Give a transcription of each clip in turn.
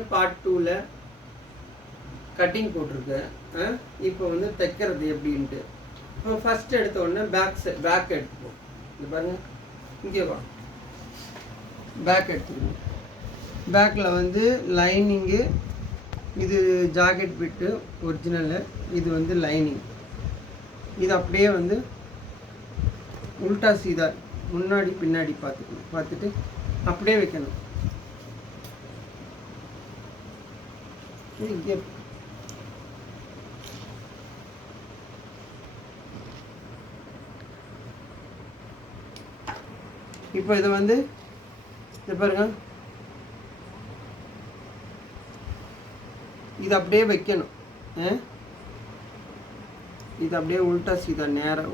Part 2ல cutting போட்டிருக்கேன். இப்போ வந்து தைக்கிறது எப்படின்ட்டு. இப்போ ஃபஸ்ட் எடுத்த உடனே பேக் எடுத்துப்போம். இது பாருங்க, இங்கே வா, பேக் எடுத்துக்கணும். பேக்கில் வந்து லைனிங்கு, இது ஜாக்கெட் பிட்டு ஒரிஜினலு, இது வந்து லைனிங். இது அப்படியே வந்து உல்டா சீதா முன்னாடி பின்னாடி பார்த்துட்டு அப்படியே வைக்கணும். இங்கே இப்போ இதை வந்து இது பாருங்க, இது அப்படியே வைக்கணும். இது அப்படியே உல்டா சீதா நேராக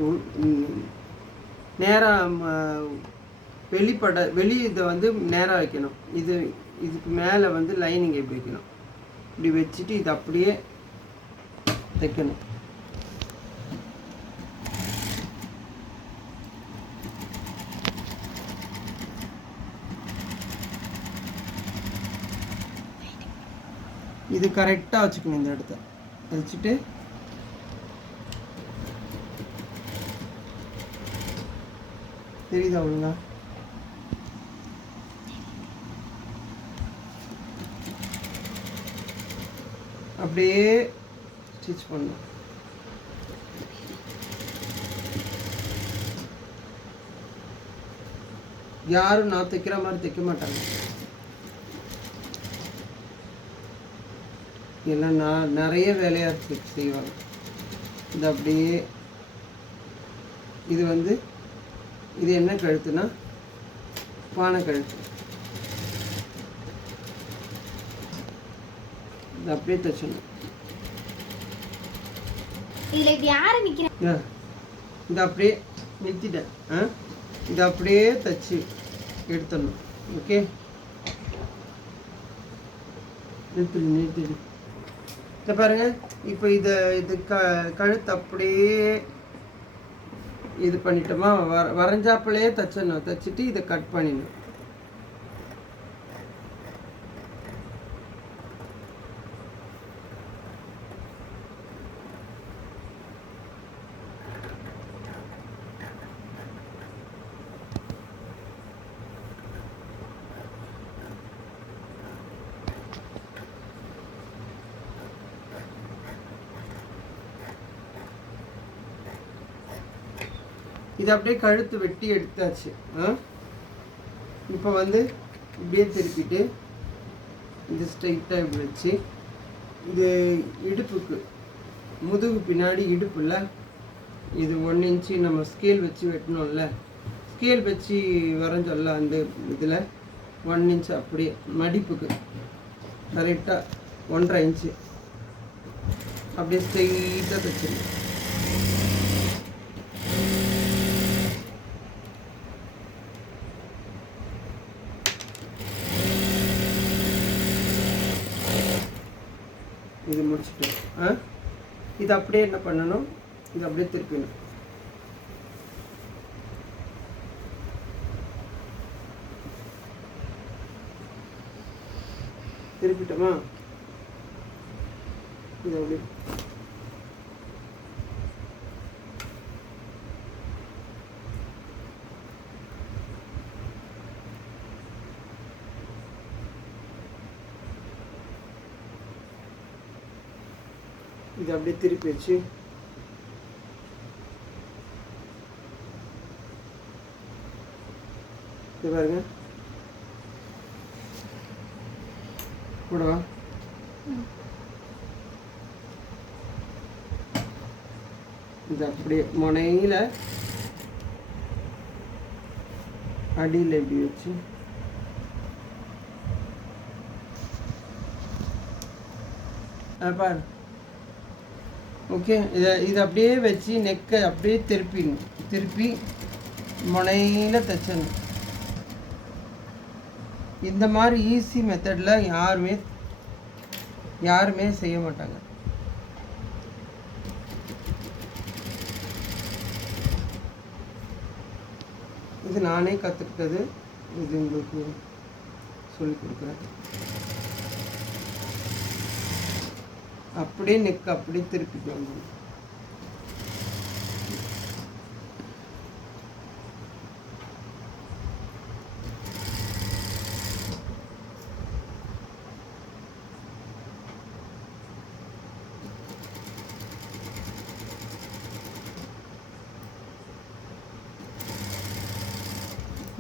வெளி இதை வந்து நேராக வைக்கணும். இதுக்கு மேலே வந்து லைனிங் எப்படி வைக்கணும், இப்படி வச்சுட்டு இது அப்படியே தைக்கணும். இது கரெக்டாக வச்சுக்கணும். இந்த இடத்த வச்சுட்டு தெரியுதா ஒழுங்கா? அப்படியே ஸ்டிச் பண்ணணும். யாரும் நான் தைக்கிற மாதிரி தைக்க மாட்டாங்க. எல்லாம் நான் நிறைய வேலையாக செய்வாங்க. இது அப்படியே இது வந்து இது என்ன கழுத்துனா பானை கழுத்து. இது அப்படியே தைச்சணும். இது அப்படியே நிறுத்திட்டேன். இது அப்படியே தைச்சி எடுத்துடணும். ஓகே, நிறுத்திடு. இதை பாருங்க, இப்போ இது கழுத்து அப்படியே இது பண்ணிட்டோமா, வரைஞ்சாப்பிள்ளையே தைச்சிடணும். தைச்சிட்டு இதை கட் பண்ணிடணும். இது அப்படியே கழுத்து வெட்டி எடுத்தாச்சு. இப்போ வந்து இப்படியே திருப்பிட்டு இது ஸ்ட்ரைட்டாக இப்படி வச்சு, இது இடுப்புக்கு முதுகு பின்னாடி இடுப்புல இது 1 இன்ச்சு நம்ம ஸ்கேல் வச்சு வெட்டணும்ல, ஸ்கேல் வச்சு வரைஞ்சோல்ல, அந்த இதில் 1 இன்ச்சு அப்படியே மடிப்புக்கு கரெக்டாக 1.5 இன்ச்சு அப்படியே ஸ்ட்ரைட்டாக தைச்சிடணும். இது முடிச்சுட்டு இது அப்படியே என்ன பண்ணணும், இது அப்படியே திருப்பிடணும். திருப்பிட்டோமா, இது அப்படியே இது அப்படியே திருப்பி வச்சு இது பாருங்க, கூடவா இது அப்படியே முனையில் அடியில் எப்படி வச்சு பாரு. ஓகே, இது அப்படியே வச்சு நெக்கை அப்படியே திருப்பி முனையில் தைச்சணும். இந்த மாதிரி ஈஸி மெத்தடில் யாருமே செய்ய மாட்டாங்க. இது நானே கற்றுக்கிட்டது. இது உங்களுக்கு சொல்லிக் கொடுக்குறேன். அப்படியே நெக் அப்படியே திருப்பிட்டு வந்துடும்.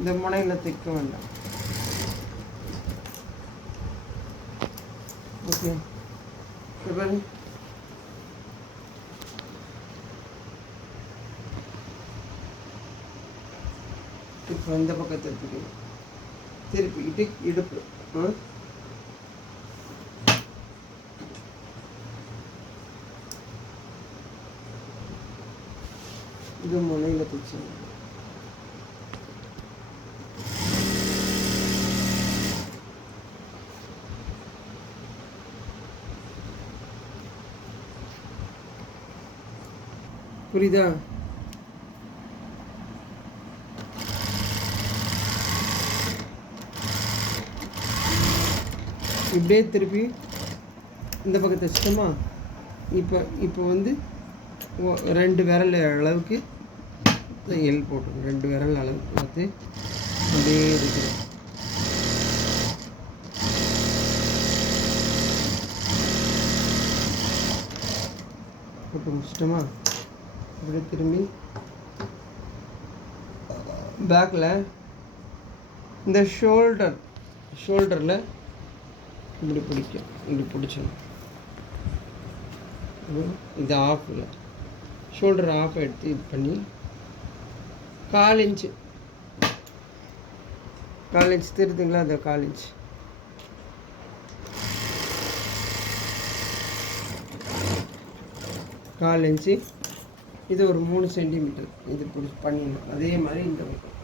இந்த முனையில் தைக்க வேண்டாம். ஓகே, பாரு. இப்போ இந்த பக்கம் திருப்பிக்கிட்டு இடுப்பு இது முனையில் தைச்சு புரியுதா? இப்படியே திருப்பி இந்த பக்கத்தை வச்சிட்டோமா? இப்போ வந்து 2 விரல் அளவுக்கு தையல் போட்டுருங்க. 2 விரல் அளவுக்கு பார்த்து அப்படியே இருக்கிறோம். போட்டு முடிச்சிட்டோமா? அப்படியே திரும்பி பேக்கில் இந்த ஷோல்டரில் இப்படி பிடிக்கும். இப்படி பிடிச்சணும். இது ஆஃபில் ஷோல்டர் ஆஃப் எடுத்து இது பண்ணி 1/4 இன்ச்சு தெரியுதுங்களா? அது 1/4 இன்ச்சு இது ஒரு 3 சென்டிமீட்டர் இது பண்ணிடணும். அதே மாதிரி இந்த பக்கம்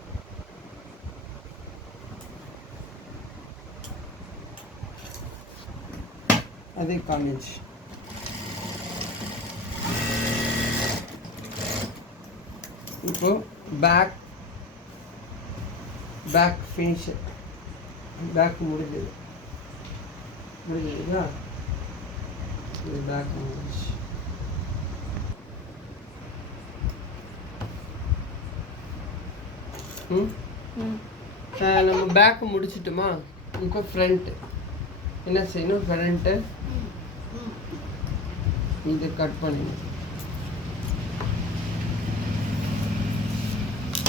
அதே 1/4 இன்ச். இப்போ பேக் ஃபினிஷ். பேக் முடிஞ்சதுங்களா? இது பேக் முடிஞ்சு. நம்ம பேக்கு முடிச்சிட்டோமா? இப்போ ஃப்ரண்ட்டு என்ன செய்யணும்? ஃப்ரண்ட்டு இது கட் பண்ணிடணும்.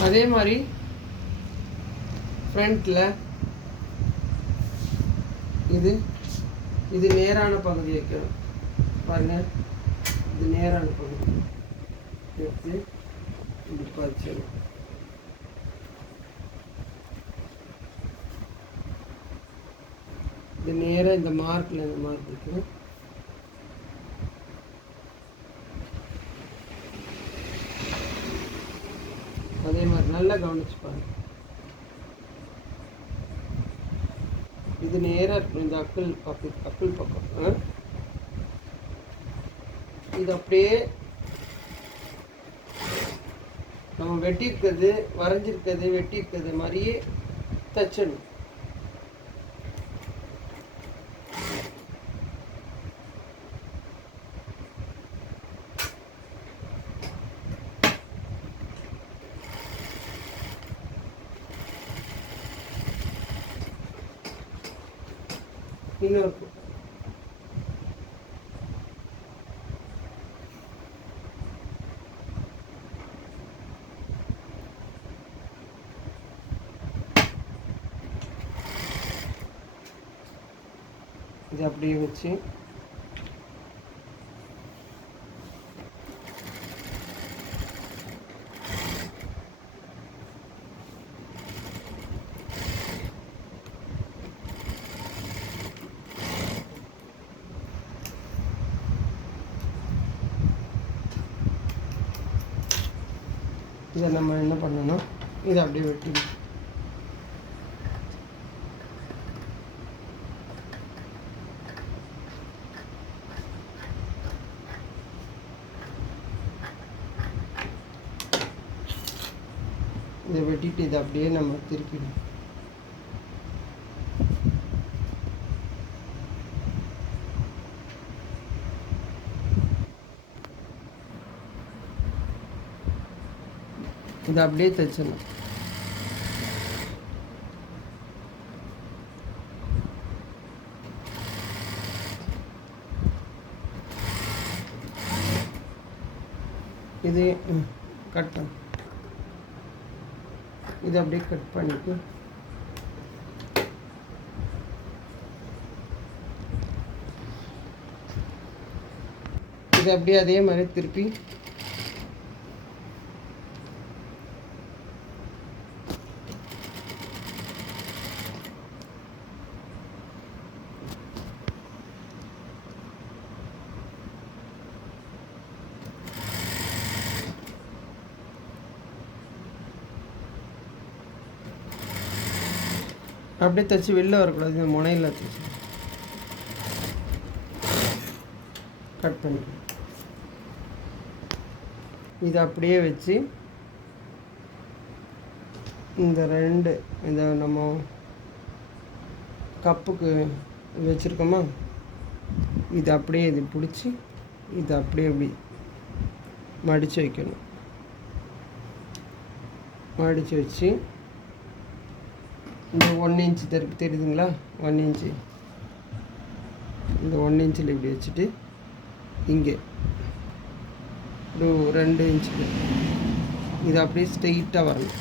அதே மாதிரி ஃப்ரண்ட்டில் இது நேரான பகுதி வைக்கணும். பாருங்கள், இது நேரான பகுதி எடுத்து இப்படி பதிச்சிடணும். இது நேராக இந்த மார்க்கில் இருக்கு. அதே மாதிரி நல்லா கவனிச்சு பாருங்க. இது நேராக இருக்கும். இந்த அக்குள் பக்கம் இது அப்படியே நம்ம வெட்டியிருக்கிறது, வரைஞ்சிருக்கிறது, வெட்டியிருக்கிறது மாதிரியே தச்சிடணும். இன்னொரு இது அப்படியே வச்சு இதை நம்ம என்ன பண்ணணும்? இதை அப்படியே வெட்டி இதை வெட்டிட்டு இதை அப்படியே நம்ம திருப்பிடணும். இதை அப்படியே தைச்சிடணும். இது கட் பண்ண இதை அப்படியே கட் பண்ணிட்டு இதை அப்படியே அதே மாதிரி திருப்பி அப்படியே தைச்சி வெளில வரக்கூடாது. இந்த முனையில் தைச்சி கட் பண்ணிக்கணும். இதை அப்படியே வச்சு இந்த ரெண்டு இந்த நம்ம கப்புக்கு வச்சுருக்கோமா, இதை அப்படியே இது பிடிச்சி இதை அப்படியே இப்படி மடித்து வைக்கணும். மடித்து வச்சு இந்த 1 இன்ச்சு தெரியுதுங்களா, 1 இன்ச்சு, இந்த 1 இன்ச்சில் இப்படி வச்சுட்டு இங்கே ஒரு 2 இன்ச்சு இது அப்படியே ஸ்ட்ரெயிட்டாக வரணும்.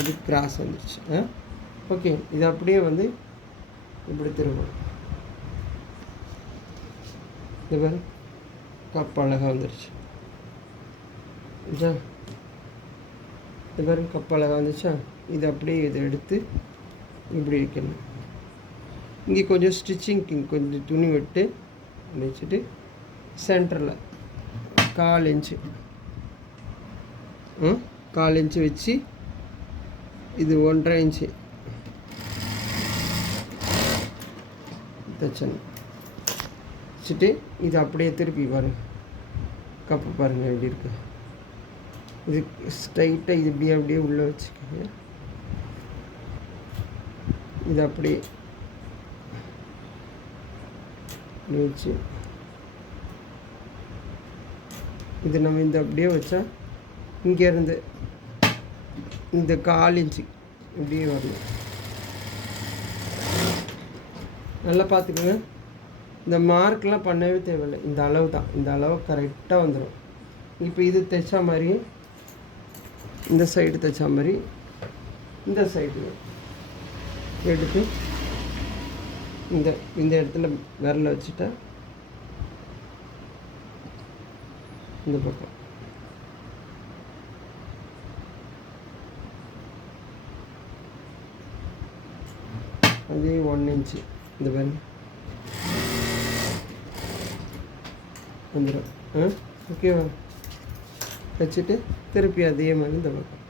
இது கிராஸ் வந்துடுச்சு. ஓகே, இது அப்படியே வந்து இப்படி திரும்பணும். இது பாரு கப் அழகாக வந்துடுச்சு. இது பாருங்க கப் அழகாக வந்துச்சா. இது அப்படியே இதை எடுத்து இப்படி வைக்கணும். இங்கே கொஞ்சம் ஸ்டிச்சிங்க்கு கொஞ்சம் துணி விட்டு வச்சுட்டு சென்டரில் 1/4 இன்ச்சு 1/4 இன்ச்சு வச்சு இது 1.5 இன்ச்சு தைச்சணும். வச்சுட்டு இது அப்படியே திருப்பி பாருங்கள், கப்பு பாருங்கள் எப்படி இருக்கு. இது ஸ்ட்ரைட்டாக இது இப்படியே அப்படியே உள்ளே வச்சுக்கோங்க. இது அப்படியே வச்சு இது நம்ம இந்த அப்படியே வச்சா இங்கேருந்து இந்த 1/4 இன்ச்சு இப்படியே வரணும். நல்லா பார்த்துக்கோங்க. இந்த மார்க்லாம் பண்ணவே தேவையில்லை. இந்த அளவு தான், இந்த அளவு கரெக்டாக வந்துடும். இப்போ இது தைச்சா மாதிரி இந்த சைடு தைச்சா மாதிரி இந்த சைடு எடுத்து இந்த இந்த இடத்துல விரல வச்சுட்டா இந்த பக்கம் அதே 1 இன்ச்சு இந்த பாருங்க வந்துடும். ஓகேவா? வச்சுட்டு திருப்பி அதே மாதிரி இந்த பக்கம்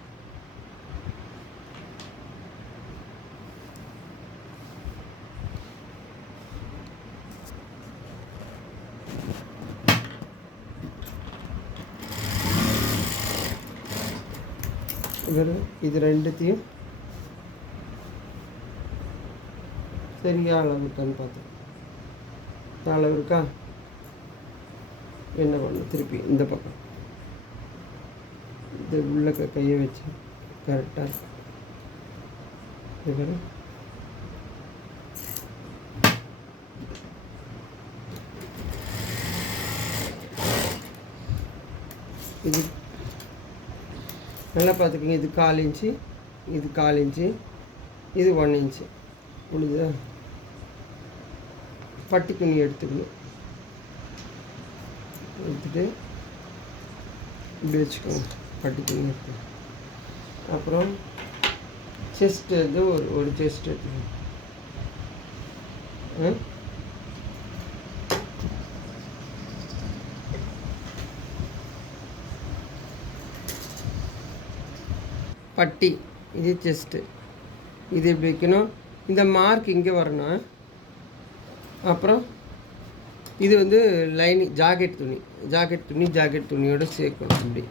இது ரெண்டுத்தையும் சரியா அளவு இருக்கான்னு பார்த்தோம். அளவு இருக்கா? என்ன பண்ணணும், திருப்பி இந்த பக்கம் இது உள்ள கையை வச்சு கரெக்டாக இது இது நல்லா பார்த்துக்கோங்க. இது 1/4 இன்ச்சு, இது 1/4 இன்ச்சு, இது 1 இன்ச்சு. புரியுதா? பட்டி துணி எடுத்துக்கணும். எடுத்துகிட்டு இப்படி வச்சுக்கோங்க. பட்டி துணி எடுத்து அப்புறம் செஸ்ட் வந்து ஒரு செஸ்ட் எடுத்துக்கணும். பட்டி இது செஸ்ட்டு, இது எப்படி வைக்கணும், இந்த மார்க் இங்கே வரணும். அப்புறம் இது வந்து லைனிங் ஜாக்கெட் துணியோடு சேர்க்கணும். இப்படி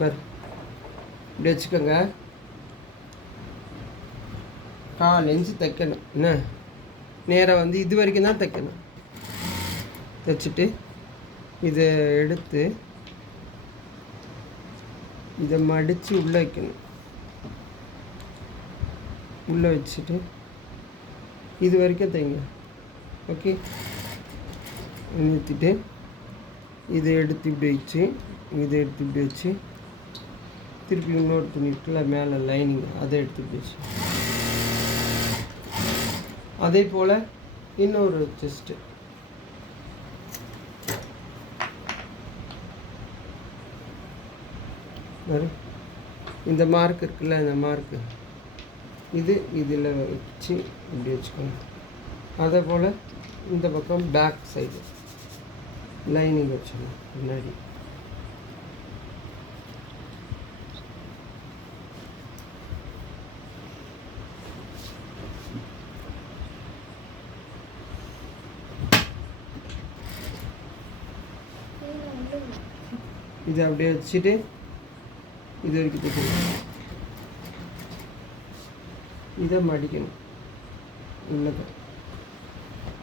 பார், இப்படி வச்சுக்கோங்க. 1/4 இன்ச்சு தைக்கணும். என்ன நேராக வந்து இது வரைக்கும் தான் தைக்கணும். தைச்சிட்டு இதை எடுத்து இதை மடித்து உள்ளே வைக்கணும். உள்ளே வச்சுட்டு இது வரைக்கும் தைங்க. ஓகே, நிறுத்திட்டு இதை எடுத்து இப்படி வச்சு இதை எடுத்து இப்படி வச்சு திருப்பி இன்னொரு துணி இருக்குல்ல மேலே லைனிங், அதை எடுத்து இப்படி வச்சு அதே போல் இன்னொரு செஸ்ட்டு இந்த மார்க் இருக்குல்ல, இந்த மார்க்கு இது இதில் வச்சு இப்படி வச்சுக்கோங்க. அதே போல் இந்த பக்கம் பேக் சைடு லைனிங் வச்சுக்கணும் முன்னாடி. இதை அப்படியே வச்சுட்டு இது வரைக்கும் தைக்கணும். இதை மடிக்கணும். உள்ளதை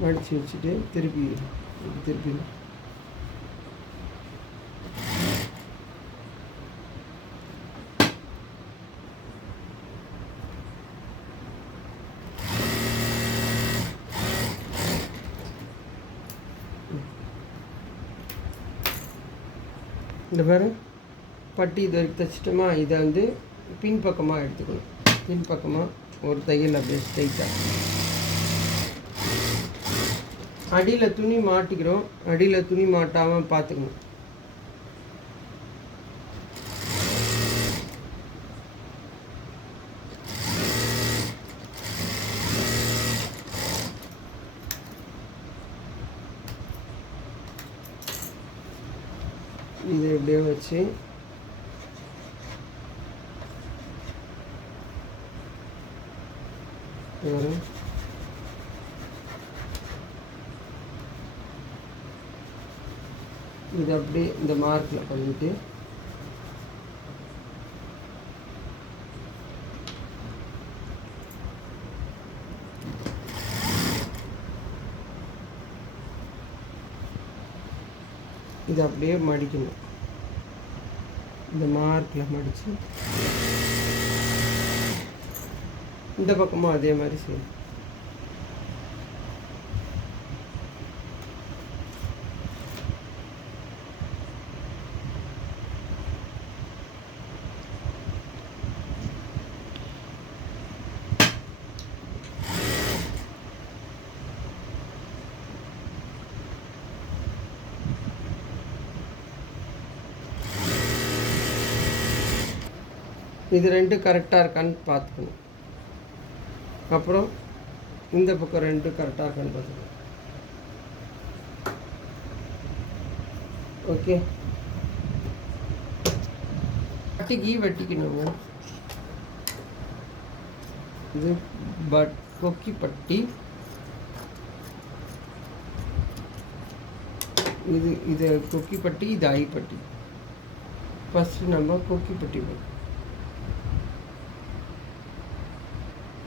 மடித்து வச்சுட்டு திருப்பி திருப்பி இந்த பாரு பட்டி இது வரைக்கும் தைச்சிட்டோமா. இதை வந்து பின்பக்கமாக எடுத்துக்கணும். பின்பக்கமாக ஒரு தையல் அப்படியே ஸ்ட்ரைட்டாக. அடியில் துணி மாட்டிக்கிறோம், அடியில் துணி மாட்டாமல் பார்த்துக்கணும். இதை எப்படியோ வச்சு வரும். இது அப்படியே இந்த மார்க்கில் பண்ணிட்டு இதை அப்படியே மடிக்கணும். இந்த மார்க்கில் மடித்து இந்த பக்கமும் அதே மாதிரி செய்யணும். இது ரெண்டு கரெக்டாக இருக்கான்னு பார்த்துக்கணும். அப்புறம் இந்த பக்கம் ரெண்டு கரெக்டாக இருக்கான்னு பார்த்துக்கணும். ஓகே, பட்டிக்கு வெட்டிக்கணுங்க. இது கொக்கி பட்டி. இது கொக்கி பட்டி, இது ஐப்பட்டி. ஃபஸ்ட்டு நம்ம கொக்கி பட்டி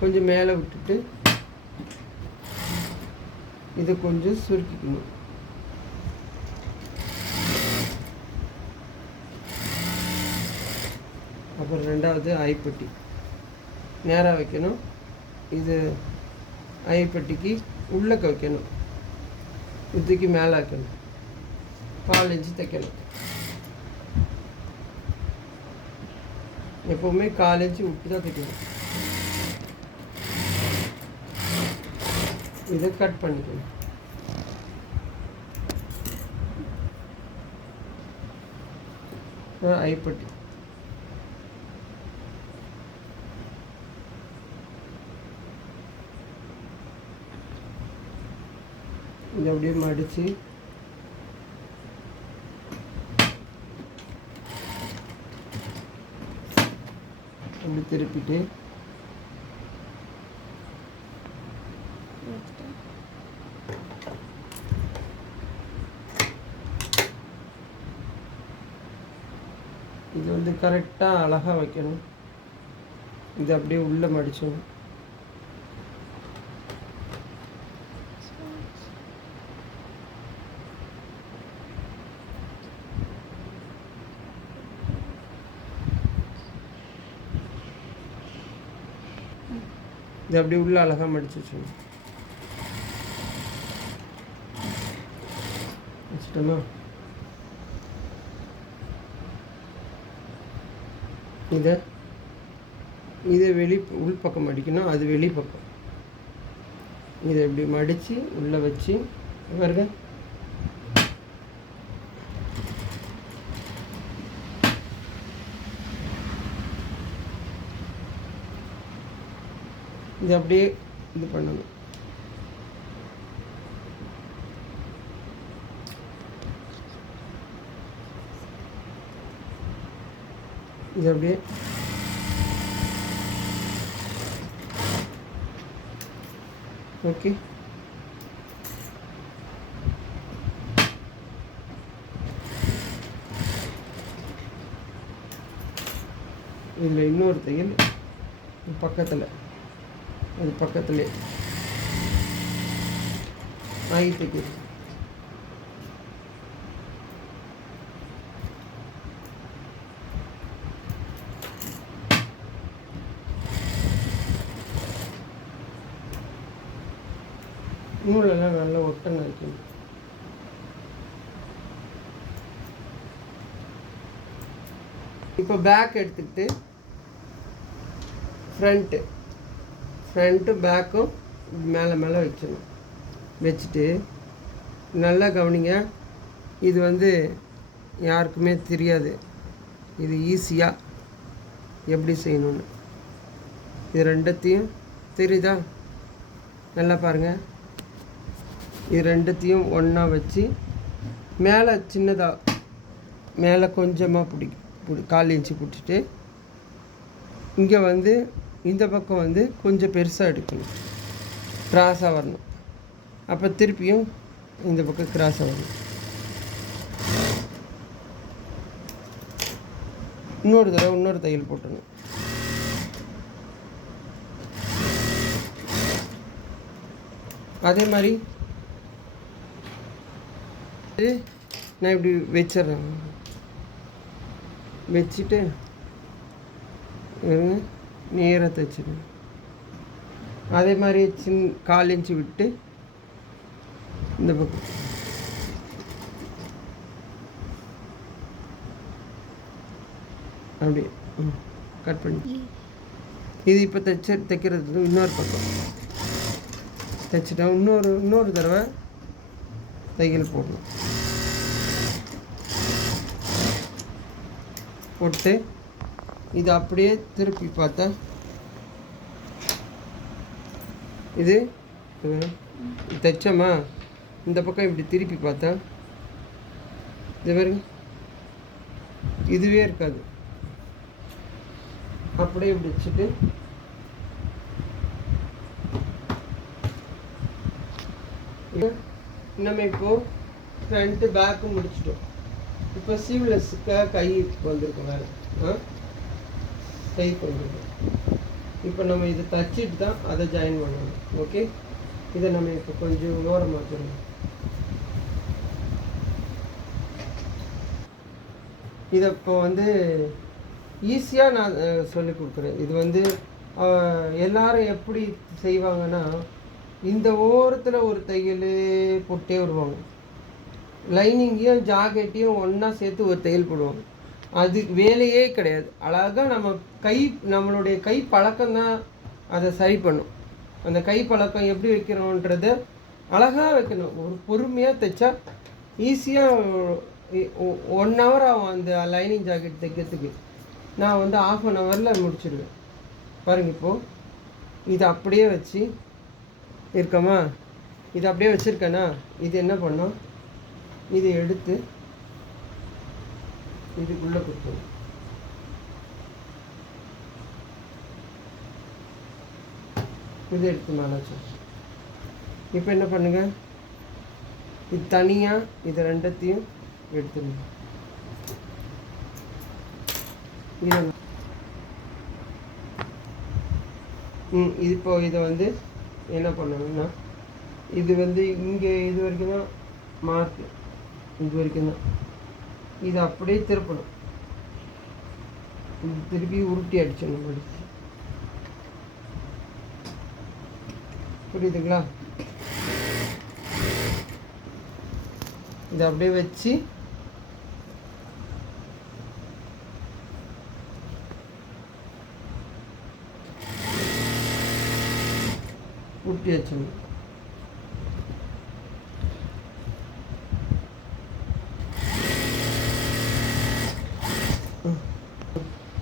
கொஞ்சம் மேலே விட்டுட்டு இதை கொஞ்சம் சுருக்கிக்கணும். அப்புறம் ரெண்டாவது ஐப்பட்டி நேராக வைக்கணும். இது ஐப்பட்டிக்கு உள்ளக்க வைக்கணும், இதுக்கு மேலே வைக்கணும். 4 இன்ச்சு தைக்கணும். எப்போவுமே 4 இன்ச்சு விட்டு தான் தைக்கணும். இதை கட் பண்ணிக்கணும். ஐப்பட்டி இதை அப்படியே மடித்து அப்படி திருப்பிட்டு இது வந்து கரெக்டாக அழகாக வைக்கணும். இது அப்படியே உள்ளே மடிச்சணும். இது அப்படியே உள்ள அழகாக மடித்து வச்சுட்டோமா. இதை உள் பக்கம் மடிக்கணும், அது வெளி பக்கம். இதை இப்படி மடித்து உள்ளே வச்சு பாருங்க. இது அப்படியே இது பண்ணணும். இது அப்படியே ஓகே. இதில் இன்னொரு தையல் பக்கத்தில், அது பக்கத்துலேயே ஆகி தைக்கிறது. நூலெல்லாம் நல்லா ஒட்டனை இருக்கணும். இப்போ பேக் எடுத்துக்கிட்டு ஃப்ரண்ட்டு பேக்கும் மேலே மேலே வச்சிடணும். வச்சுட்டு நல்லா கவனிங்க. இது யாருக்குமே தெரியாது, இது ஈஸியாக எப்படி செய்யணும்னு. இது ரெண்டத்தையும் தெரியுதா? நல்லா பாருங்கள். இது ரெண்டுத்தையும் ஒன்றா வச்சு மேலே சின்னதாக மேலே கொஞ்சமாக 1/4 இன்ச்சு பிடிச்சிட்டு இங்கே இந்த பக்கம் கொஞ்சம் பெருசாக எடுக்கணும், கிராஸாக வரணும். அப்போ திருப்பியும் இந்த பக்கம் கிராஸாக வரணும். இன்னொரு தையல் போட்டணும். அதே மாதிரி நான் இப்படி வச்சிட்றேன். வச்சுட்டு நேராக தைச்சிடுவேன். அதே மாதிரி 1/4 இன்ச்சு விட்டு இந்த பக்கம் அப்படி கட் பண்ணி இது இப்போ தைக்கிறது இன்னொரு பக்கம் தைச்சிட்டேன். இன்னொரு தடவை தையல் போடணும். போட்டு இது அப்படியே திருப்பி பார்த்தா இது தைச்சோமா, இந்த பக்கம் இப்படி திருப்பி பார்த்தா இது பாருங்க, இதுவே இருக்காது. அப்படியே இப்படி வச்சுட்டு நம்ம இப்போது ஃப்ரண்ட்டு பேக்கும் முடிச்சிட்டோம். இப்போ சீவ்லெஸ்ஸுக்காக கை வந்திருக்கும் வேறு, கைக்கு வந்திருக்கும். இப்போ நம்ம இதை தச்சுட்டு தான் அதை ஜாயின் பண்ணணும். ஓகே, இதை நம்ம இப்போ கொஞ்சம் ஓரமாக வச்சிடணும். இதை இப்போ ஈஸியாக நான் சொல்லி கொடுக்குறேன். இது எல்லாரும் எப்படி செய்வாங்கன்னா, இந்த ஓரத்தில் ஒரு தையல் போட்டே வருவாங்க, லைனிங்கையும் ஜாக்கெட்டையும் ஒன்றா சேர்த்து ஒரு தையல் போடுவாங்க. அது வேலையே கிடையாது. அழகாக நம்மளுடைய கை பழக்கம்தான் அதை சரி பண்ணும். அந்த கை பழக்கம் எப்படி வைக்கிறோன்றத அழகாக வைக்கணும். ஒரு பொறுமையாக தைச்சா ஈஸியாக 1 ஹவர் ஆகும் அந்த லைனிங் ஜாக்கெட் தைக்கிறதுக்கு. நான் 1/2 ஹவரில் முடிச்சிடுவேன். பாருங்கள், இப்போது இதை அப்படியே வச்சு இருக்கமா, இதை அப்படியே வச்சுருக்கேன்னா இது என்ன பண்ணோம், இதை எடுத்து இதுக்குள்ளே கொடுக்கணும். இதை எடுத்து மேலாச்சு. இப்போ என்ன பண்ணுங்க, இது தனியாக இது ரெண்டத்தையும் எடுத்துருங்க. இப்போ இதை என்ன பண்ணணும்னா, இது இங்கே இது வரைக்கும் தான் மார்க்கு, இது வரைக்கும் தான். இதை அப்படியே திருப்பணும். திருப்பி உருட்டி அடிச்சிடணும். புரியுதுங்களா? இதை அப்படியே வச்சு உருட்டி வச்சிடணும்.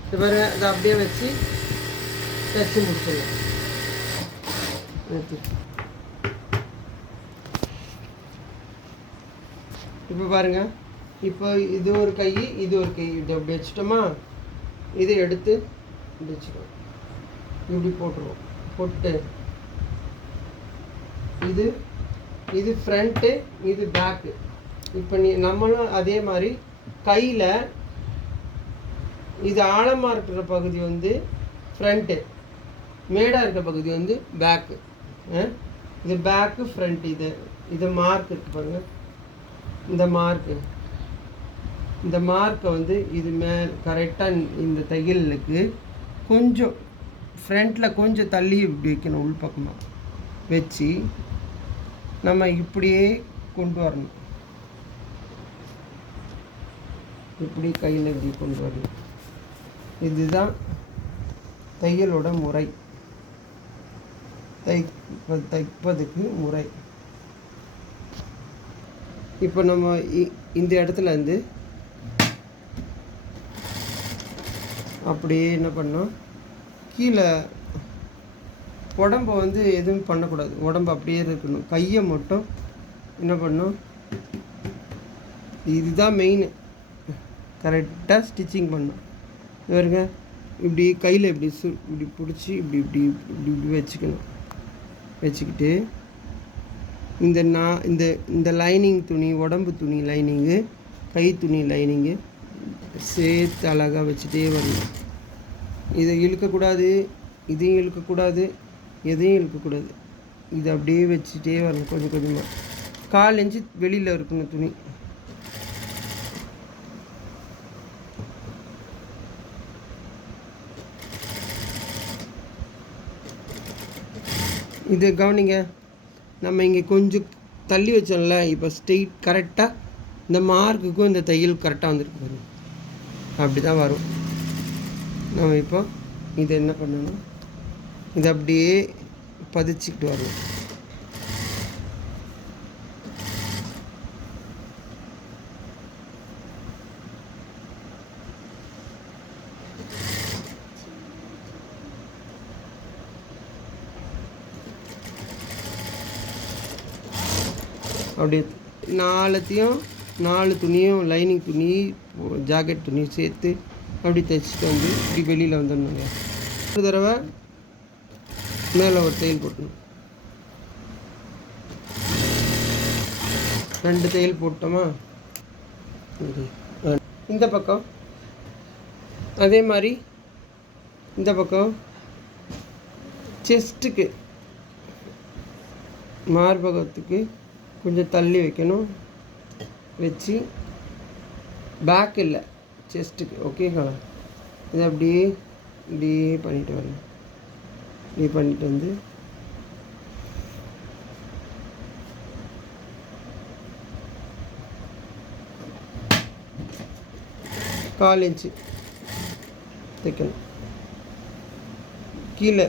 இது பாருங்க, அதை அப்படியே வச்சு தச்சு முடிச்சிடலாம். இப்போ பாருங்க, இப்போ இது ஒரு கை, இது ஒரு கை, இது அப்படி வச்சுட்டோமா? இதை எடுத்து இப்படி வச்சுக்கோம், இப்படி போட்டுருவோம். போட்டு இது இது ஃப்ரண்ட்டு, இது பேக்கு. இப்போ நம்மளும் அதே மாதிரி கையில் இது ஆழமாக இருக்கிற பகுதி வந்து ஃப்ரண்ட்டு, மேடாக இருக்கிற பகுதி வந்து பேக்கு. இது பேக்கு, ஃப்ரண்ட். இது மார்க் இருக்குது பாருங்கள், இந்த மார்க்கை வந்து இது கரெக்டாக இந்த தையலுக்கு கொஞ்சம் ஃப்ரண்ட்டில் கொஞ்சம் தள்ளி இப்படி வைக்கணும். உள் பக்கமாக வச்சு நம்ம இப்படியே கொண்டு வரணும். இப்படி கையில் இப்படி கொண்டு வரணும். இதுதான் தையலோட முறை, தைப்பதுக்கு முறை. இப்போ நம்ம இந்த இடத்துல இருந்து அப்படியே என்ன பண்ணோம், கீழே உடம்பை வந்து எதுவும் பண்ணக்கூடாது, உடம்பு அப்படியே இருக்கணும். கையை மட்டும் என்ன பண்ணணும், இதுதான் மெயின். கரெக்டாக ஸ்டிச்சிங் பண்ணணும். பாருங்க, இப்படி கையில் இப்படி பிடிச்சி இப்படி இப்படி இப்படி இப்படி வச்சுக்கணும். வச்சுக்கிட்டு இந்த லைனிங் துணி, உடம்பு துணி லைனிங்கு, கை துணி லைனிங்கு சேர்த்து அழகாக வச்சுட்டே வரணும். இதை இழுக்கக்கூடாது, இதையும் இழுக்கக்கூடாது, எதையும் இழுக்கக்கூடாது. இதை அப்படியே வச்சுட்டே வரணும். கொஞ்சம் கொஞ்சமாக 1/4 இன்ச்சு வெளியில் இருக்கணும் துணி. இது கவனிங்க, நம்ம இங்கே கொஞ்சம் தள்ளி வச்சோம்ல, இப்போ ஸ்ட்ரெயிட் கரெக்டாக இந்த மார்க்குக்கும் இந்த தையல் கரெக்டாக வந்துருக்கு பாருங்க. அப்படி தான் வரும். நம்ம இப்போ இதை என்ன பண்ணணும், இதை அப்படியே பதிச்சுக்கிட்டு வரணும். அப்படியே 4 துணியும் லைனிங் துணி, ஜாக்கெட் துணி சேர்த்து அப்படி தைச்சிட்டு வந்து இப்படி வெளியில் வந்துடணுங்க. ஒரு தடவை மேலே ஒரு தையல் போட்டணும். 2 தையல் போட்டோமா? இந்த பக்கம் அதே மாதிரி இந்த பக்கம் செஸ்ட்டுக்கு மார்பகத்துக்கு கொஞ்சம் தள்ளி வைக்கணும். வச்சு பேக் இல்லை, செஸ்ட்டுக்கு. ஓகேங்களா? இதை அப்படியே இப்படியே பண்ணிட்டு வரணும். இப்படி பண்ணிட்டு வந்து கால் இன்ச்சு தைக்கணும். கீழே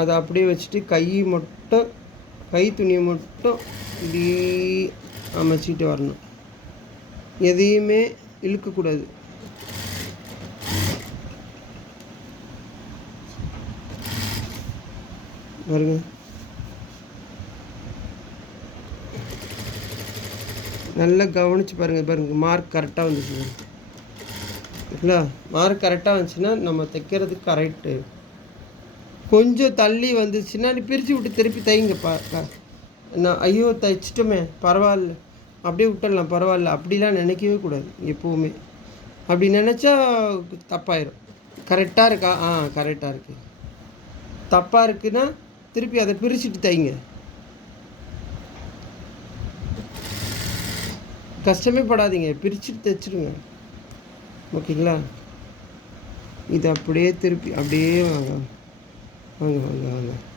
அதை அப்படியே வச்சுட்டு கை துணியை மட்டும் இப்படி அமைச்சிட்டு வரணும். எதையுமே இழுக்கக்கூடாது. பாருங்க, நல்லா கவனித்து பாருங்க. மார்க் கரெக்டாக வந்துச்சு இல்லைங்களா? மார்க் கரெக்டாக வந்துச்சுன்னா நம்ம தைக்கிறதுக்கு கரெக்டு. கொஞ்சம் தள்ளி வந்துச்சுன்னா நீ பிரித்து விட்டு திருப்பி தைங்க. நான் ஐயோ தைச்சிட்டோமே பரவாயில்ல, அப்படியே விட்டுடலாம் பரவாயில்ல, அப்படிலாம் நினைக்கவே கூடாது எப்போவுமே. அப்படி நினச்சா தப்பாயிரும். கரெக்டாக இருக்கா? கரெக்டாக இருக்குது. தப்பாக இருக்குன்னா திருப்பி அதை பிரிச்சுட்டு தைங்க. கஷ்டமே படாதீங்க, பிரிச்சுட்டு தைச்சிடுங்க. ஓகேங்களா? இதை அப்படியே திருப்பி அப்படியே வாங்க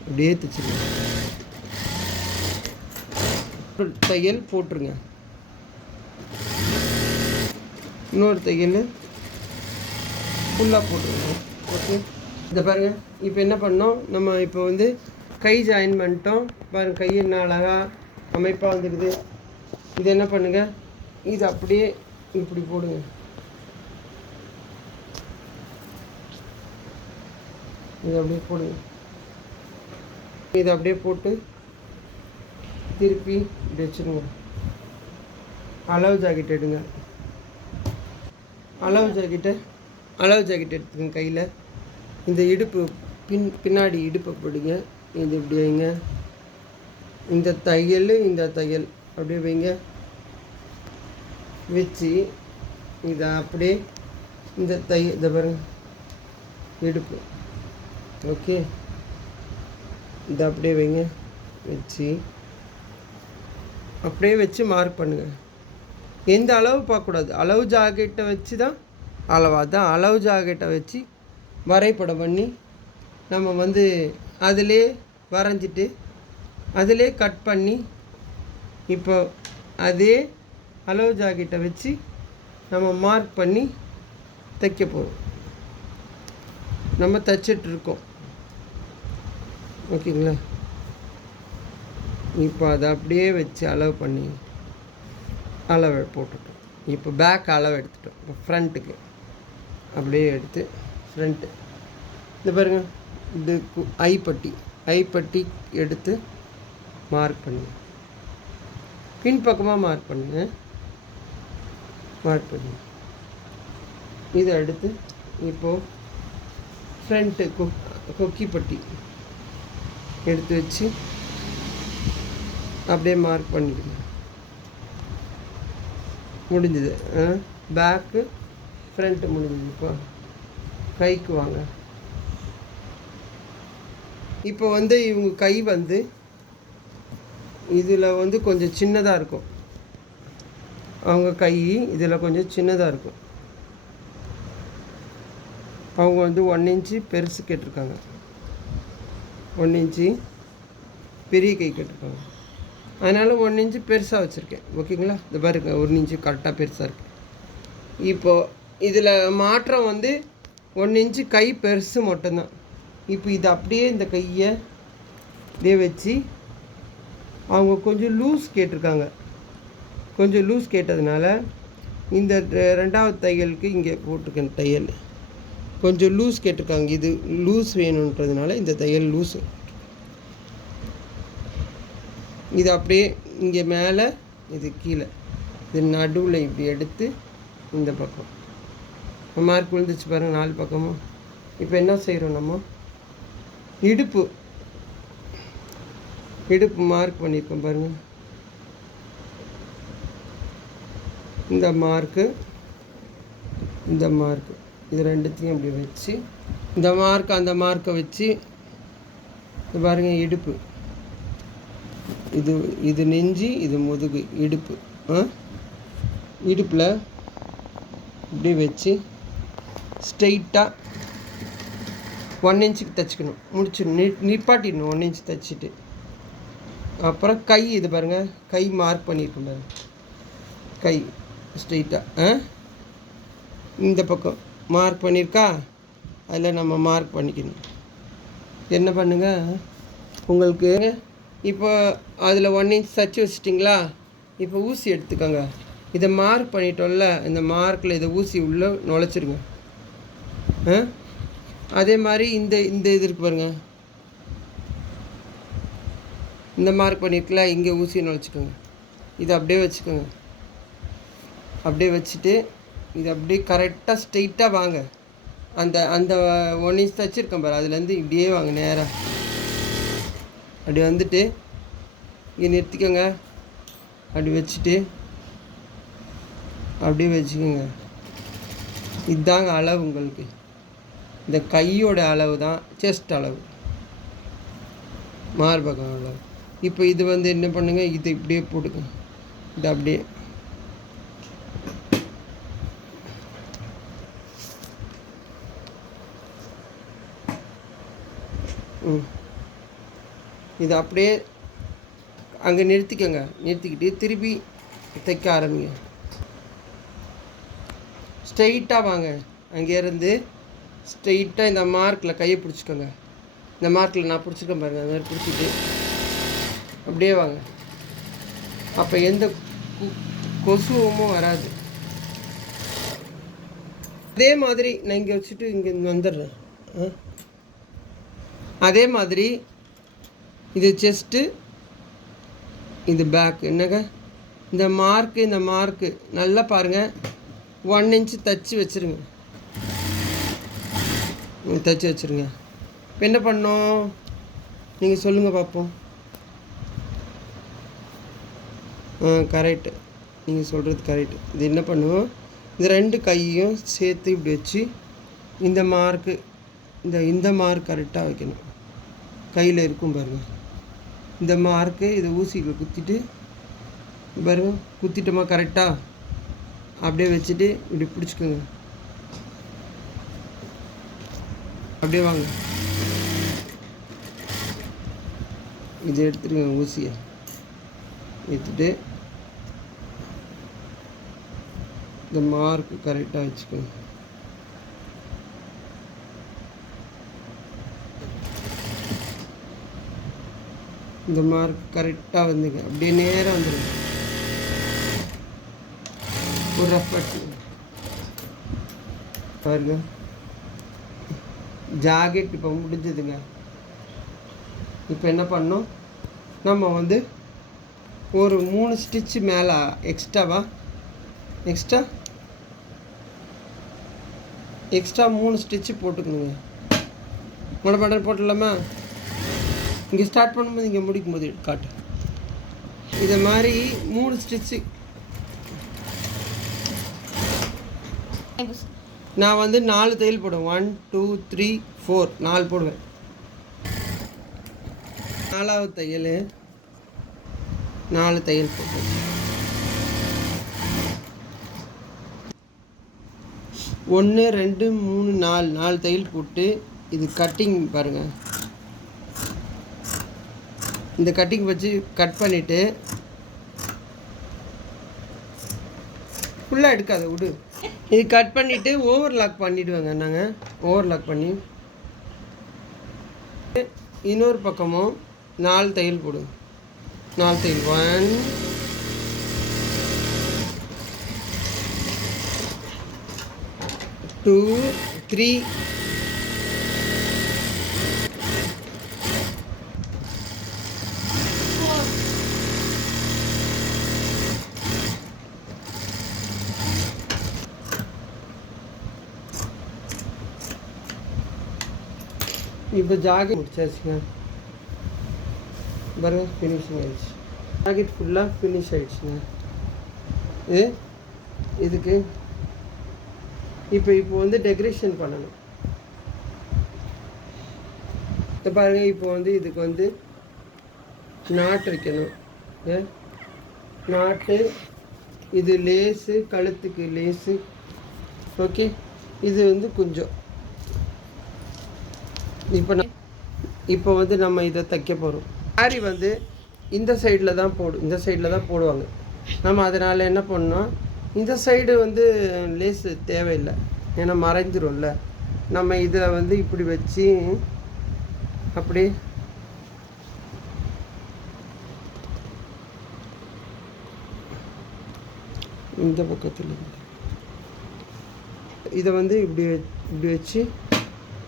அப்படியே தைச்சிடுங்க. தையல் போட்டுருங்க. இன்னொரு தையல் ஃபுல்லாக போட்டுருங்க. ஓகே, இதை பாருங்கள். இப்போ என்ன பண்ணோம், நம்ம இப்போ வந்து கை ஜாயின் பண்ணிட்டோம் பாருங்கள். கை என்ன அழகாக அமைப்பாக வந்துடுது. இது என்ன பண்ணுங்கள், இது அப்படியே இப்படி போடுங்க. இது அப்படியே போடுங்க. இதை அப்படியே போட்டு திருப்பி இப்படி வச்சுருங்க. அளவு ஜாக்கெட் எடுங்க. அளவு ஜாக்கெட் எடுத்துக்கங்க கையில். இந்த இடுப்பு பின்னாடி இடுப்பை போடுங்க. இது இப்படி வைங்க. இந்த தையல் அப்படியே வைங்க. வச்சு இதை அப்படியே இந்த இதை பாருங்க, இடுப்பு. ஓகே, இதை அப்படியே வைங்க. வச்சு அப்படியே வச்சு மார்க் பண்ணுங்கள். எந்த அளவு பார்க்கக்கூடாது. அளவு ஜாக்கெட்டை வச்சு தான் அதான் அளவு ஜாக்கெட்டை வச்சு வரைபடம் பண்ணி நம்ம வந்து அதிலே வரைஞ்சிட்டு அதிலே கட் பண்ணி இப்போ அதே அளவு ஜாக்கெட்டை வச்சு நம்ம மார்க் பண்ணி தைக்க போகிறோம். நம்ம தைச்சிட்ருக்கோம். ஓகேங்களா? இப்போ அதை அப்படியே வச்சு அளவு பண்ணி அளவு போட்டுட்டோம். இப்போ பேக் அளவு எடுத்துட்டோம். இப்போ ஃப்ரண்ட்டுக்கு அப்படியே எடுத்து ஃப்ரண்ட்டு இந்த பாருங்கள், இது ஐப்பட்டி எடுத்து மார்க் பண்ணுங்க. பின்பக்கமாக மார்க் பண்ணுங்க. இதை எடுத்து இப்போது ஃப்ரண்ட்டு கொக்கிப்பட்டி எடுத்து வச்சு அப்படியே மார்க் பண்ணிடுங்க. முடிஞ்சுது. பேக்கு ஃப்ரண்ட்டு முடிஞ்சுது. இப்போ கைக்கு வாங்க. இப்போ வந்து இவங்க கை வந்து இதில் வந்து கொஞ்சம் சின்னதாக இருக்கும். அவங்க கை இதில் கொஞ்சம் சின்னதாக இருக்கும். அவங்க வந்து 1 இன்ச்சு பெருசு கேட்டிருக்காங்க. 1 இன்ச்சு பெரிய கை கேட்டிருக்காங்க. அதனால் 1 இன்ச்சு பெருசாக வச்சுருக்கேன். ஓகேங்களா? இந்த பாருங்க, 1 இன்ச்சு கரெக்டாக பெருசாக இருக்குது. இப்போது இதில் மாற்றம் வந்து 1 இன்ச்சு கை பெருசு மட்டும்தான். இப்போ இது அப்படியே இந்த கையை இதே வச்சு அவங்க கொஞ்சம் லூஸ் கேட்டிருக்காங்க. கொஞ்சம் லூஸ் கேட்டதுனால இந்த 2வது தையலுக்கு இங்கே போட்டிருக்கேன். தையல் கொஞ்சம் லூஸ் கேட்டிருக்காங்க. இது லூஸ் வேணுன்றதுனால இந்த தையல் லூஸு. இது அப்படியே இங்கே மேலே, இது கீழே, இது நடுவில் இப்படி எடுத்து இந்த பக்கம் மார்க் விழுந்துச்சு பாருங்கள் 4 பக்கமும். இப்போ என்ன செய்கிறோம், நம்ம இடுப்பு மார்க் பண்ணியிருக்கோம் பாருங்கள். இந்த மார்க்கு இது ரெண்டுத்தையும் அப்படி வச்சு இந்த மார்க் அந்த மார்க்கை வச்சு இது பாருங்கள். இடுப்பு இது நெஞ்சு, இது முதுகு, இடுப்பு. இடுப்பில் இப்படி வச்சு ஸ்ட்ரெயிட்டாக 1 இன்ச்சுக்கு தைச்சிக்கணும். நிப்பாட்டிடணும் 1 இன்ச் தைச்சிட்டு. அப்புறம் கை இது பாருங்கள், கை மார்க் பண்ணியிருக்கோம் பாருங்கள். கை ஸ்ட்ரெயிட்டாக இந்த பக்கம் மார்க் பண்ணியிருக்கா, அதில் நம்ம மார்க் பண்ணிக்கணும். என்ன பண்ணுங்கள், உங்களுக்கு இப்போ அதில் 1 இன்ச் தச்சு வச்சிட்டிங்களா? இப்போ ஊசி எடுத்துக்கோங்க. இதை மார்க் பண்ணிட்டோம்ல, இந்த மார்க்கில் இதை ஊசி உள்ளே நுழைச்சிருங்க. அதே மாதிரி இந்த இது இருக்கு பாருங்கள், இந்த மார்க் பண்ணியிருக்கல, இங்கே ஊசியை நுழைச்சிக்கோங்க. இதை அப்படியே வச்சுக்கோங்க. அப்படியே வச்சுட்டு இது அப்படியே கரெக்டாக ஸ்ட்ரெயிட்டாக வாங்க. அந்த 1 இன்ச் தைச்சிருக்கேன் பாரு, அதுலேருந்து இப்படியே வாங்க நேராக. அப்படி வந்துட்டு இங்கே நிறுத்திக்கோங்க. அப்படி வச்சுட்டு அப்படியே வச்சுக்கோங்க. இதுதாங்க அளவு உங்களுக்கு. இந்த கையோட அளவு தான் செஸ்ட் அளவு, மார்பகம் அளவு. இப்போ இது வந்து என்ன பண்ணுங்கள், இது இப்படியே போடுங்க. இது அப்படியே இது அப்படியே அங்கே நிறுத்திக்கோங்க. நிறுத்திக்கிட்டு திருப்பி தைக்க ஆரம்பிங்க. ஸ்ட்ரெயிட்டாக வாங்க. அங்கேருந்து ஸ்ட்ரெயிட்டாக இந்த மார்க்கில் கையை பிடிச்சிக்கோங்க. இந்த மார்க்கில் நான் பிடிச்சிருக்கேன் பாருங்கள், அந்த மாதிரி பிடிச்சிட்டு அப்படியே வாங்க. அப்போ எந்த கொசுவும் வராது. அதே மாதிரி நான் இங்கே வச்சுட்டு இங்கே வந்துடுறேன். அதே மாதிரி இது செஸ்ட்டு, இது பேக். என்னங்க இந்த மார்க்கு நல்லா பாருங்கள். 1 இன்ச்சு தைச்சி வச்சுருங்க. தைச்சி வச்சுருங்க. இப்போ என்ன பண்ணோம் நீங்கள் சொல்லுங்கள் பார்ப்போம். கரெக்டு, நீங்கள் சொல்கிறது கரெக்டு. இது என்ன பண்ணுவோம், இந்த 2 கையையும் சேர்த்து இப்படி வச்சு இந்த மார்க் கரெக்டாக வைக்கணும். கையில் இருக்கும் பாருங்கள் இந்த மார்க்கு. இதை ஊசியில் குத்திட்டு பாருங்கள், குத்திட்டோமா கரெக்டாக அப்படியே வச்சுட்டு இப்படி பிடிச்சிக்கோங்க. அப்படியே வாங்க. இதை எடுத்துருங்க, ஊசியை எடுத்துட்டு இந்த மார்க்கு கரெக்டாக வச்சுக்கோங்க. இந்த மார்க் கரெக்டாக வந்துங்க. அப்படியே நேராக வந்துடுங்க. ஒரு ரஃப் பாருங்க. ஜாக்கெட் இப்போ முடிஞ்சதுங்க. இப்போ என்ன பண்ணோம், நம்ம வந்து ஒரு 3 ஸ்டிச்சு மேலே எக்ஸ்ட்ரா 3 ஸ்டிச்சு போட்டுக்கணுங்க. மடமடன் போட்டுடலாமா? இங்கே ஸ்டார்ட் பண்ணும்போது இங்கே முடிக்கும் போது காட்டு. இதை மாதிரி 3 ஸ்டிச்சு நான் வந்து 4 தையல் போடுவேன். 1 2 3 4 4 போடுவேன். 4வது தையல் 4 தையல் போடுவேன். 1 2 3 4 தையல் போட்டு இது கட்டிங் பாருங்கள். இந்த கட்டிங் வச்சு கட் பண்ணிவிட்டு ஃபுல்லாக எடுக்காத விடு. இது கட் பண்ணிவிட்டு ஓவர்லாக் பண்ணிவிடுவேங்க. நாங்கள் ஓவர்லாக் பண்ணி இன்னொரு பக்கமும் 4 தையல் போடுங்க. 4 தையல் 1 2 3 இப்போ ஜாக்கெட் முடிச்சாச்சுங்க பாருங்க. ஃபினிஷிங் ஆகிடுச்சு. ஜாக்கெட் ஃபுல்லாக ஃபினிஷ் ஆகிடுச்சுங்க. இதுக்கு இப்போ வந்து டெக்கரேஷன் பண்ணணும். இப்போ பாருங்கள், இப்போ வந்து இதுக்கு வந்து நாட்டு வைக்கணும். நாட்டு, இது லேஸு, கழுத்துக்கு லேஸு. ஓகே, இது வந்து கொஞ்சம் இப்போ வந்து நம்ம இதை தைக்க போகிறோம். சாரி வந்து இந்த சைடில் தான் போடுவாங்க. நம்ம அதனால் என்ன பண்ணோம், இந்த சைடு வந்து லேஸு தேவையில்லை, ஏன்னா மறைஞ்சிரும்ல. நம்ம இதில் வந்து இப்படி வச்சு அப்படி இந்த பக்கத்தில் இதை வந்து இப்படி வச்சு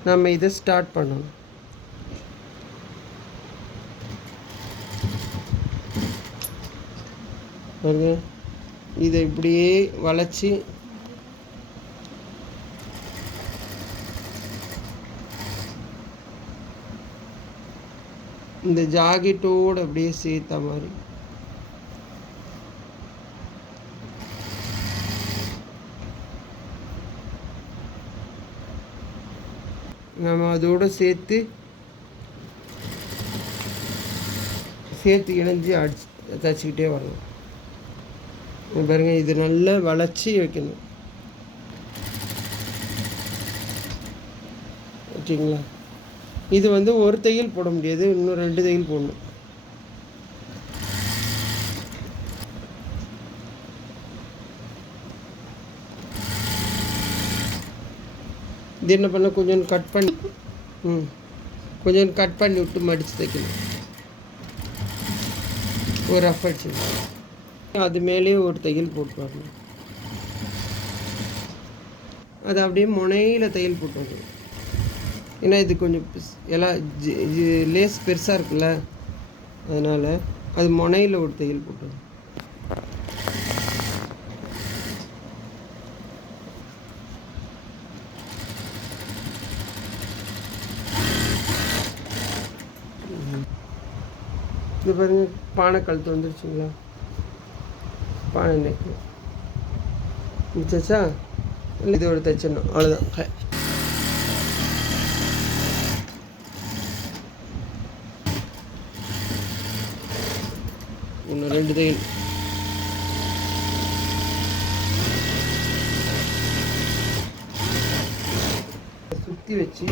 நம்ம இதை ஸ்டார்ட் பண்ணணும். இதை இப்படியே வளைச்சி இந்த ஜாக்கெட்டோடு அப்படியே சேர்த்த மாதிரி நம்ம அதோடு சேர்த்து இணைஞ்சி தைச்சிக்கிட்டே வரணும். பாருங்கள், இது நல்லா வளைச்சி வைக்கணும். ஓகேங்களா? இது வந்து ஒரு தையல் போட முடியாது, இன்னும் 2 தையல் போடணும். இது என்ன பண்ண கொஞ்சம் கட் பண்ணி கொஞ்சம் கட் பண்ணி விட்டு மடித்து தைக்கணும். ஒரு ரஃப் அடிச்சு அது மேலேயே ஒரு தையல் போட்டு வரணும். அது அப்படியே முனையில் தையல் போட்டு வரணும். ஏன்னா இது கொஞ்சம் எல்லாம் லேஸ் பெருசாக இருக்குல்ல, அதனால் அது முனையில் ஒரு தையல் போட்டு வரணும். இது பாருங்க, பானை கழுத்து வந்துருச்சுங்களா? பானை நெக்கு முடிச்சாச்சா? இது ஒரு தைச்சிடணும், அவ்வளோதான். ஒன்று 2 தையல். சுற்றி வச்சு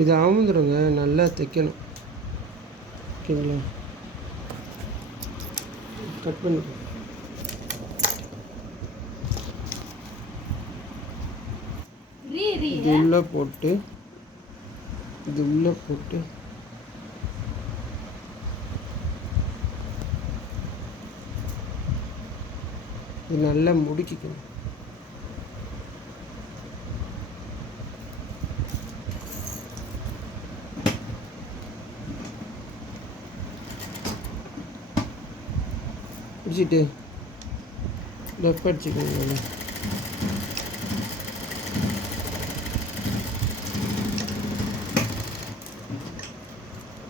இது ஆமந்துருங்க, நல்லா தைக்கணும். ஓகேங்களா? கட் பண்ணி இது உள்ளே போட்டு இது நல்லா முடிக்கணும். பிடிச்சிட்டு ரஃப் அடிச்சுக்கோங்க.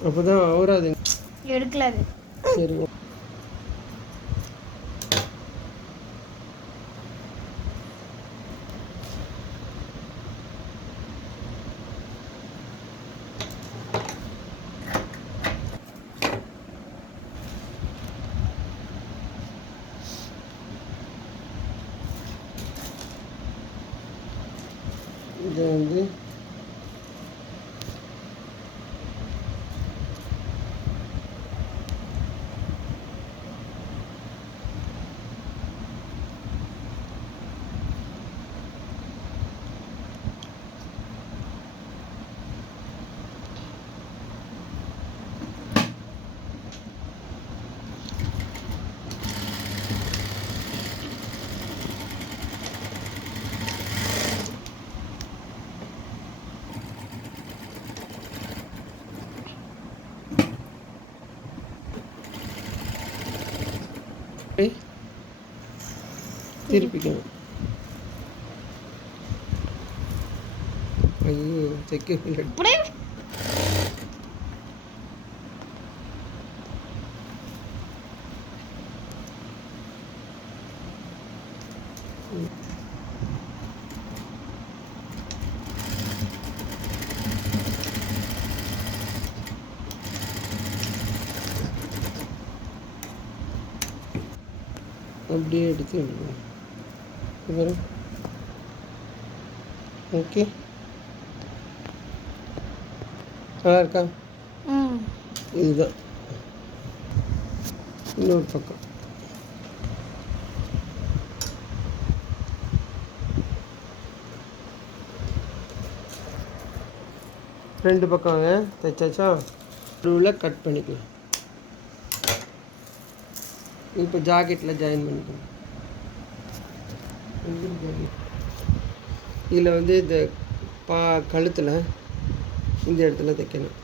அப்போ தான் அவராது எடுக்கல. சரி, இதை வந்து திருப்பிக்கணும். ஐயோ, தைக்க அப்படியே எடுத்து விடுவோம். ஓகே, நல்லா இருக்கா? இதுதான் இன்னொரு பக்கம். ரெண்டு பக்கம் தைச்சாச்சா? நடுவில் கட் பண்ணிக்கலாம். இப்போ ஜாக்கெட்டில் ஜாயின் பண்ணிக்கணும். இதில் வந்து இந்த கழுத்தில் இந்த இடத்துல தைக்கணும்.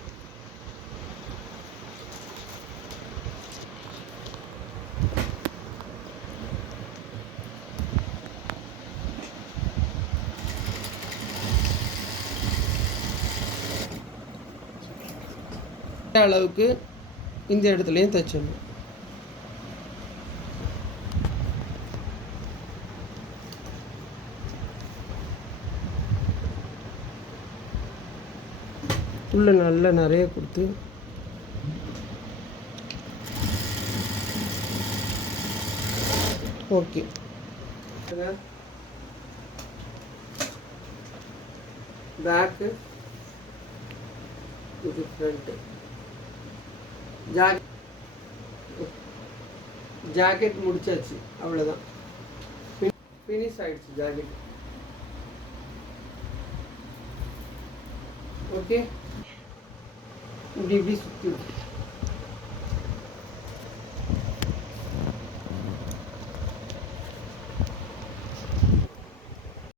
அளவுக்கு இந்த இடத்துலையும் தைச்சிடணும். உள்ள நல்லா நிறைய கொடுத்து ஓகே. பேக்கு, இது ஃப்ரண்ட்டு. ஜாக்கெட் முடிச்சாச்சு, அவ்வளோதான். ஃபினிஷ் ஆயிடுச்சு ஜாக்கெட். ஓகே, இப்படி இப்படி சுற்றி